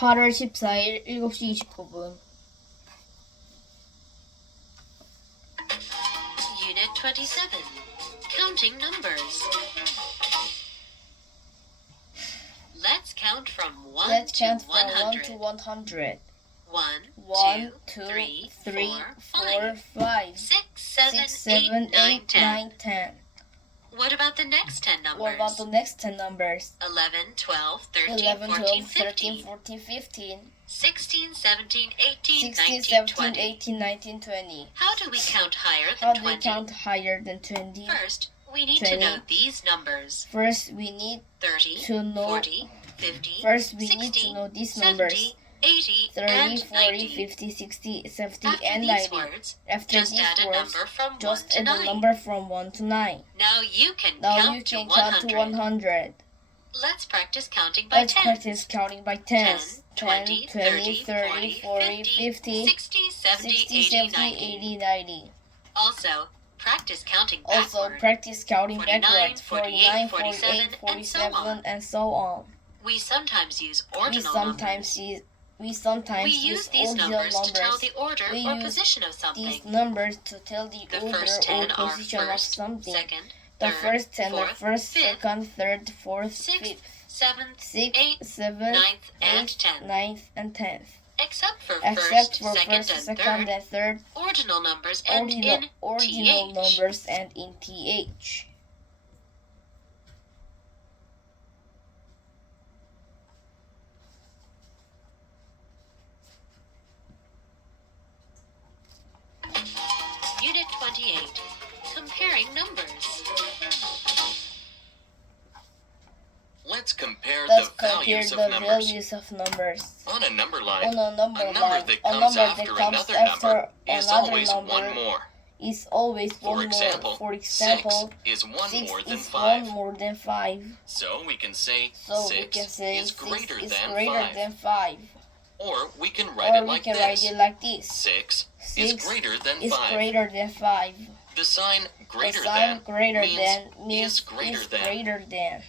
8월 14일 7시 29분. Unit 27. Counting numbers. Let's count from 1 Let's to count from 100. 1 to 100. 1, 1, 2, 2, 3, 3, 4, 4, 5, 6, 7, 6, 7, 8, 9, 10. What about the next 10 numbers? What about the next 10 numbers? 11, 12, 13, 11, 14, 12, 15, 13, 14, 15, 16, 17, 18, 16, 19, 17, 20. 18, 19, 20. How do we count higher How than do we 20? count higher than 20? First, we need 20. to know these numbers. First, we need 30, to know 40, 50, First, we 60, need to know these 70, numbers. 80, 30, and 40, 90. 50, 60, 70, After and these 90. words, After just these add a words, number from 1 just to add a 9. number from 1 to 9. Now you can Now count you can to count to 100. 100. Let's practice counting by Let's 10. practice counting by 10s. 10, 10, 20, 20, 30, 40, 50, 60, 70, 60, 80, 70, 90. 80, 90. Also, practice counting Also, backward. practice counting 49, backwards. 48, 48, 47, 47, and so on. We sometimes use We ordinal sometimes numbers. use these ordinal numbers to tell the order We or use position of something. These numbers to tell the The order first or 10 are position of first, something. second, The third, first 10 are fourth, first, fifth, second, third, fourth, sixth, fifth, seventh, 6th, eighth, 7th, ninth, and 8th, 10th. 9th, and 10th. Except for Except first, for second, first, and second, third, and third, ordinal numbers end ordinal in TH. numbers and in TH. Unit 28. Comparing numbers. Let's compare Let's the compare values the of numbers. values of numbers. On a number line, On a number a number line, that a comes number after that comes another after number is another always number one more. is always For one example, more. For example, 6 is 1 6 more than is 5. 1 more than 5. So we can say So 6 we can say is 6 greater is than greater 5. than 5. Or we can write Or it we like can this. write it like this. 6 6 is greater than is 5. greater than 5. The sign greater The sign than greater means than means is greater than. greater than.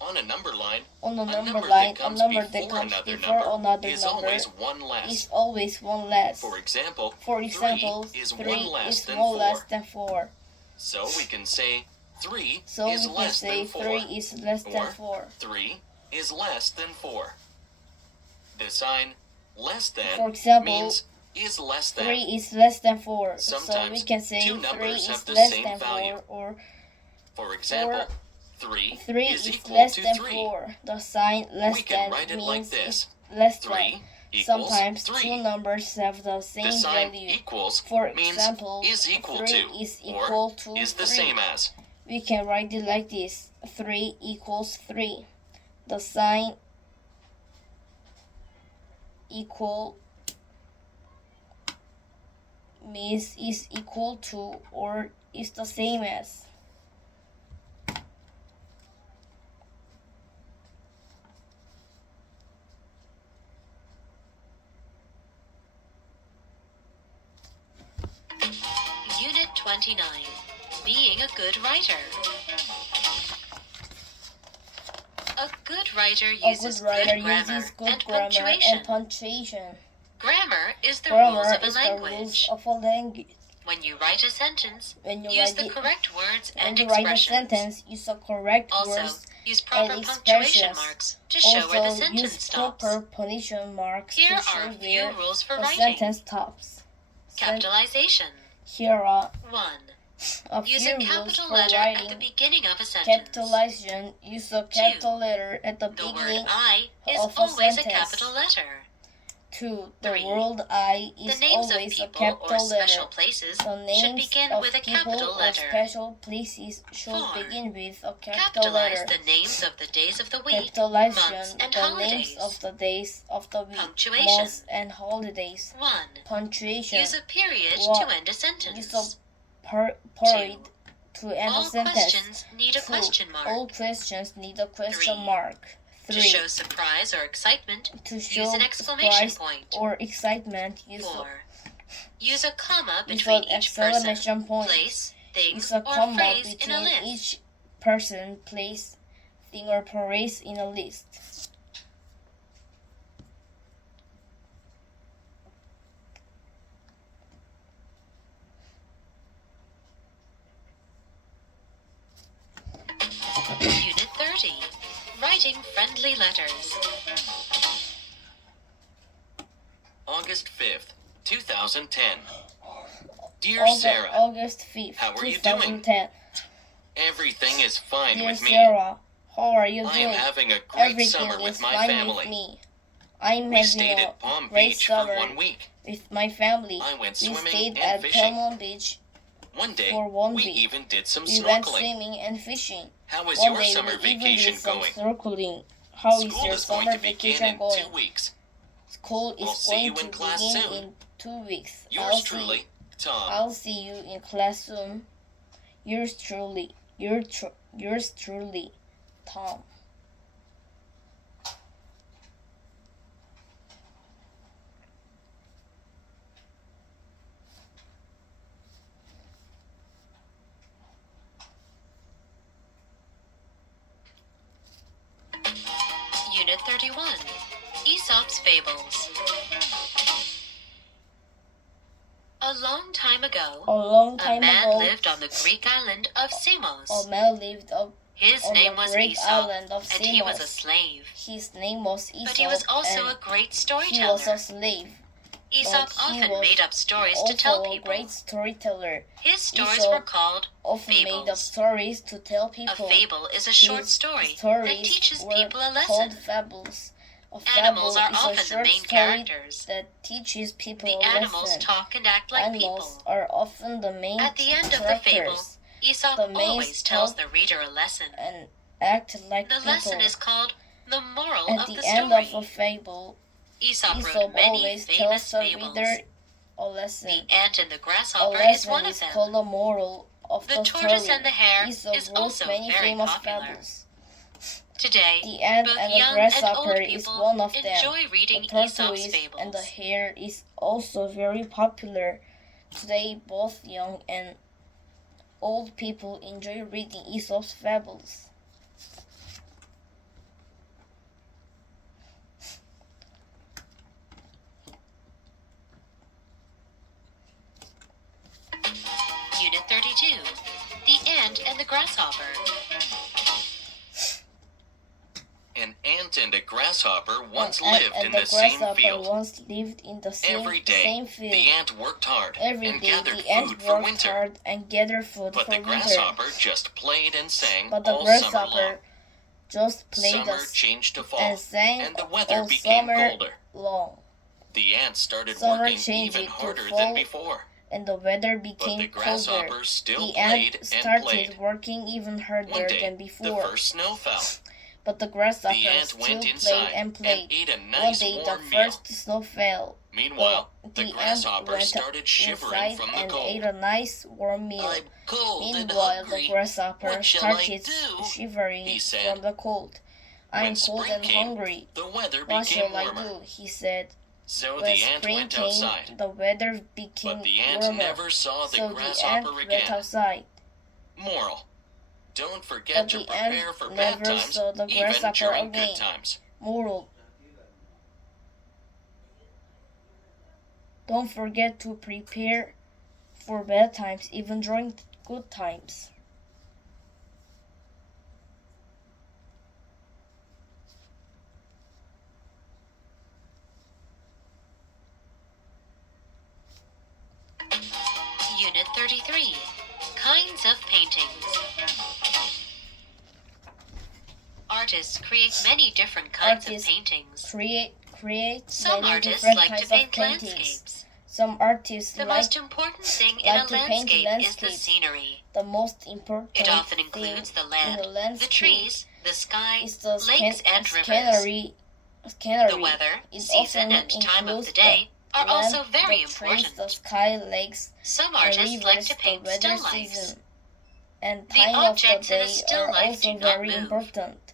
On a number line, On a a number number line, that a comes number that before comes another before number another is number always one less. is always one less. For example, For example, 3 is 3 1 less is than 1 4. less than 4. So we can say 3 So is we can less say than 4. 3 is less than Or 4. 3 is less than 4. The sign less For than example, means is less than. 3 is less than 4. So we Sometimes can say two 3 numbers is have the less same than 4 value. or For example, 3 3 is is equal less to than 3. 4. The sign less We can than write it means like this. it's less 3 than. equals Sometimes 3. two numbers have the The same sign value. equals For means example, is equal 3 to is or equal to is the 3. same as. We can write it like this. 3 equals 3. The sign equal means is equal to or is the same as. Unit 29. Being a good writer. A good writer A uses good writer good grammar uses good and grammar punctuation. and punctuation. Grammar is the rules Grammar of a is the language. rules of a language. When you write a sentence, When you use write the it, correct words when and you write a expressions. sentence, use the correct Also, words. use proper and punctuation expressions. marks to show where the Also, sentence use stops. proper punctuation marks Here to show are a few where rules for the writing. sentence stops. Capitalization. Here are 1. a Use few a rules capital for letter at the writing. beginning of a sentence. Capitalization. Use a capital letter at the The word beginning I is of a always a sentence. capital letter. 2. The 3. word I The is names of always a people or capital letter. special places The should names begin of with a people capital or letter. special places should 4. begin with a capital Capitalize letter. the names of the days of the week, months, Capitalization. and The holidays. names of the days of the week, Punctuation. months, and holidays. 1. Punctuation. Use a period What? to end a sentence. Use a period to end a All sentence. questions need a 2. question mark. All questions need a question 3. mark. To 3. show surprise or excitement, To use show an exclamation surprise point. or excitement, use 4. Use a comma an between each person, exclamation point. place, thing, Use a or comma phrase in a between list. each person, place, thing, or phrase in a list. 30. Writing friendly letters. August 5th, 2010. Dear Sarah, August 5th, how are you doing? 2010. Everything is fine Dear with me. Sarah, how are you I doing? am having a great Everything summer is with my fine family. with me. I'm We having stayed a at Palm great Beach summer for 1 week. with my family. I went We swimming stayed and at fishing. Palm Beach One day, for 1 we week. even did some We went snorkeling. swimming and fishing. How is One your day summer we even vacation did some going? snorkeling. How is School your is going summer to begin vacation in going? 2 weeks. School We'll is see going you to in class begin soon. in 2 weeks. Yours truly, Tom. I'll see you in class soon. Yours truly, yours truly, Tom. Unit 31. Aesop's Fables. A long time ago, A long a time man ago, lived on the Greek island of Samos. a man lived His on name the was Greek Aesop, island of and he was a Samos. slave. His name was Aesop, But he was also a and great he was storyteller. a slave. Aesop but he often was made up stories to tell Also a people. great storyteller. His stories Aesop were called Often made up fables. stories to tell A people. fable is a short His story that stories teaches were people a called lesson. fables. A Animals fable are is a often the short main story characters. that teaches people The a animals lesson. talk and act like Animals people. are often the main At the end of the fable, characters Aesop The main always tells talk- the reader a lesson. and act like The people. lesson is called the moral At of the the end story. of a fable, Aesop wrote Aesop many always famous tells the fables. reader a lesson. The ant and the A grasshopper is lesson one is of called them. the moral of The the tortoise story. and the hare Aesop is wrote also many very famous popular. fables. Today, The ant both and the young and grasshopper old is people one of them. enjoy The reading Aesop's tortoise fables. and the hare is also very popular. Today, both young and old people enjoy reading Aesop's fables. Unit 32. The Ant and the Grasshopper. An ant and a grasshopper once An ant lived and in the the same grasshopper field. once lived in the Every day, same field. the ant worked hard Every and day, gathered the ant food for worked winter. hard and gathered food But for the winter. grasshopper just played and sang But the all summer long. grasshopper just played Summer changed to fall, and sang and the weather all became summer colder. long. The ant started Summer working changed even to harder fall, than before. And the weather But the became colder. grasshopper still The played ant and started played. working even harder One day, than the before. first snow fell. But the grasshopper The ant still went played inside and played. ate a One nice day, the warm meal. first snow fell. Meanwhile, the ant grasshopper went started shivering inside from the and cold. ate a nice warm meal. I'm cold and Meanwhile, the hungry. grasshopper What shall I started do? shivering He said. from the cold. I'm When cold spring and came, hungry. The weather What became shall I warmer. do? He said. So When the ant spring went came, outside. the weather became But the ant warmer. never saw the So the ant grasshopper went again. outside. Moral. Don't But forget to the prepare ant for bad never times, saw the even grasshopper during again. good times. Moral. Don't forget to prepare for bad times, even during good times. Unit 33. Kinds of Paintings. Artists create many different kinds Artists of paintings. Create Some many artists different like to kinds paint of paintings. landscapes. Some artists The like most important thing in a like to paint landscape is the landscapes. scenery. the most important It often thing includes the in a land, the landscape trees, the sky, is the lakes and rivers. scenery. The weather, It season, often and time of includes the day are land, also very the trees, important. the sky, lakes, Some the artists rivers, like to the paint weather still lifes. season, and The time of the objects in a day still are life also do not very move. important.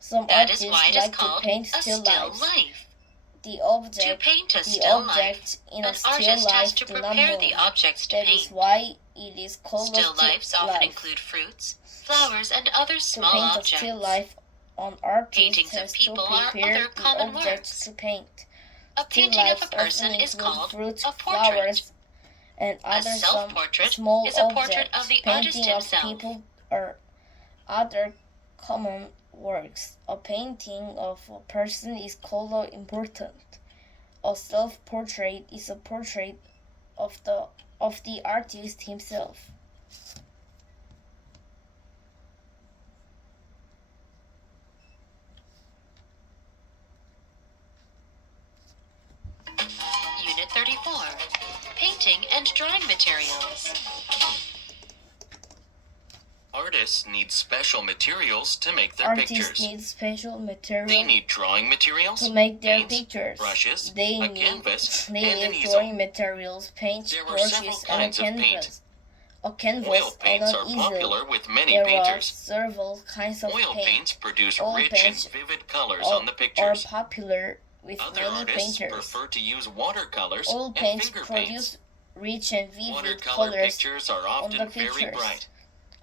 Some That is artists why it is like to called paint a still still lives. life. The To object, paint a the still life, object in a an still artist life has to do not prepare move. the objects to That is paint. why it is called Still a still lifes often life. include fruits, flowers, and other To small paint a objects. still life, an artist Paintings of has to people are prepare other the common objects works. to paint. A Still painting of lifes a person often is include called fruits, a portrait. flowers, and A other some self-portrait small is a portrait objects. of the Painting artist of himself. people or other common works. A painting of a person is called important. A self-portrait is a portrait of the artist himself. Unit 34. Painting and drawing materials. Artists need special materials to make their Artists pictures. need special material They need drawing materials, to make their paints, pictures. brushes, They a need, canvas, they and an need easel. drawing materials, paint, There are several brushes, and a kinds of paint. canvas. A canvas Oil and paints an are easel. popular with many There are painters. several kinds of Oil paint. paints produce Oil rich paints and vivid colors are, on the pictures. are popular with Other many artists painters. prefer to use watercolors Oil and paints finger produce paints. rich and vivid Watercolor colors pictures are on often the very pictures. bright.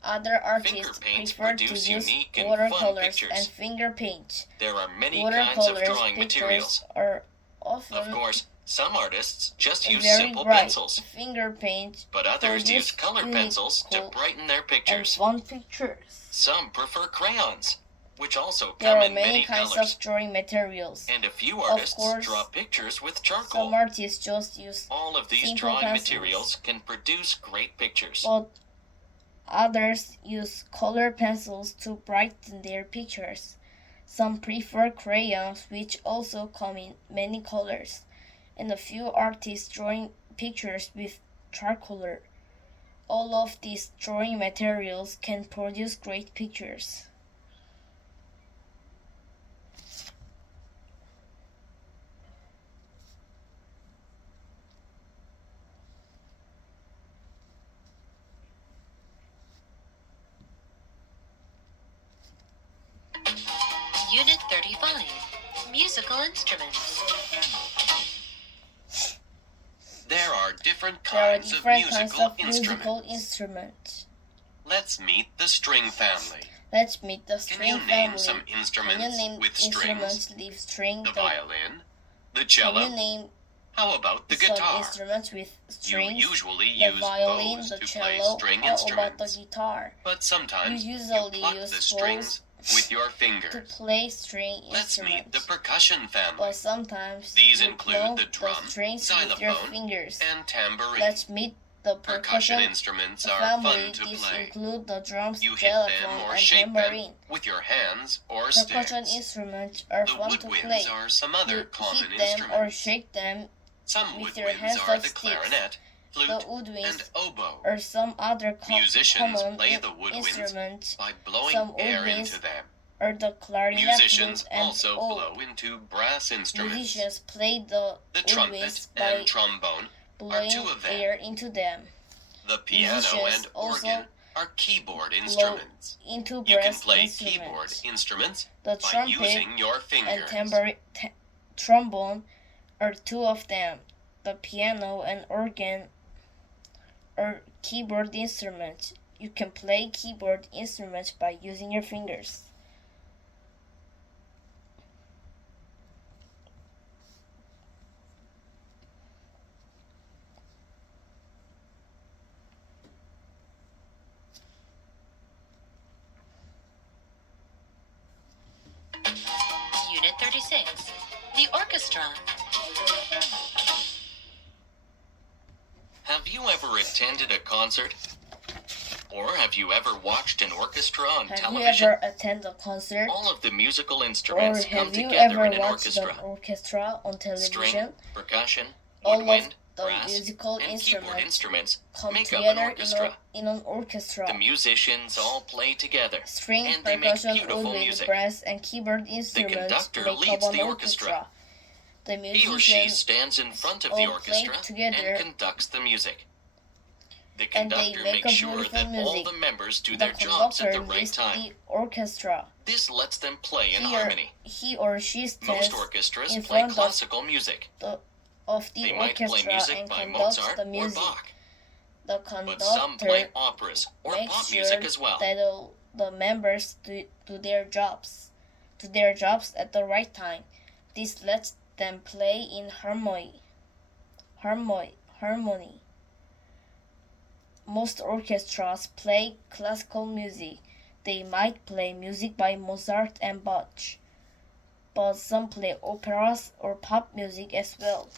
Other Finger artists paints prefer to produce use unique and fun watercolors pictures. and finger paint. There are many kinds of Watercolors drawing pictures materials. are Of often course, some artists just use very simple bright. pencils, Finger paint but others produce use color unique, pencils to cool, brighten their and pictures. fun pictures. Some prefer crayons, which also There come are in many many kinds colors. of drawing materials. And a few Of artists course, draw pictures with Some charcoal. artists just use, All of these simple drawing pencils. materials can produce great pictures. but others use color pencils to brighten their pictures. Some prefer crayons, which also come in many colors, and a few artists drawing pictures with charcoal. All of these drawing materials can produce great pictures. Unit 35. Musical instruments. There are different There are kinds different of kinds musical of musical instruments. instruments. Let's meet the string family. Let's meet the Can string you name family. some Can instruments you name with strings? instruments with string? The violin, the Can cello. you name How about the some guitar? instruments with You strings? usually The use violin, bows the to play cello, string or about the instruments. guitar. But sometimes You you usually pluck use the strings with your To fingers. play string Let's meet the instruments. percussion family But sometimes These you include blow the drum, strings with your xylophone, fingers. and tambourine. Let's meet the Percussion percussion instruments are family. fun to These play. include the drums, You hit them xylophone, or and shake tambourine. them with your hands or Percussion sticks. instruments are The fun to play. woodwinds are some other You common hit them or instruments. shake them. Some with your woodwinds hands are like the sticks. clarinet, flute, The and woodwinds oboe. or some other Musicians common play the woodwinds instruments by blowing Some air woodwinds into them. or the clarinet, Musicians flute, and also oud. blow into brass instruments. Musicians play the The trumpet woodwinds and by trombone blowing two of them. air into them. The piano Musicians and also organ are keyboard blow instruments. into You can brass play keyboard instruments. instruments The by trumpet using your and fingers. trombone are two of them. The piano and organ are keyboard instruments. You can play keyboard instruments by using your fingers. Unit 36. The orchestra. Have you ever attended a concert? Or have you ever watched an orchestra on Have you television? ever attended a concert? All of the musical Or instruments come have you together ever in an watched orchestra. an orchestra on television? String, percussion, All woodwind, of the brass, musical and keyboard instruments instruments come make up an together orchestra. in an orchestra. The musicians all play together. String, and they make percussion, beautiful woodwind, music. brass, and keyboard instruments conductor make leads up an the orchestra. orchestra. The He or she musicians stands in front of all the play orchestra together, and conducts the music. The and they conductor make makes a sure beautiful that all music. the members do the their jobs at conductor the right leads time. the orchestra. This lets them play in He harmony. or she Most stands orchestras in play front classical music. of the They might play orchestra music and by conducts Mozart the or music. Bach, The but some play conductor operas or makes pop sure music as well. that the members do their jobs at the right time. This lets them play in harmony. Most orchestras play classical music. they might play music by Mozart and Bach, but some play operas or pop music as well.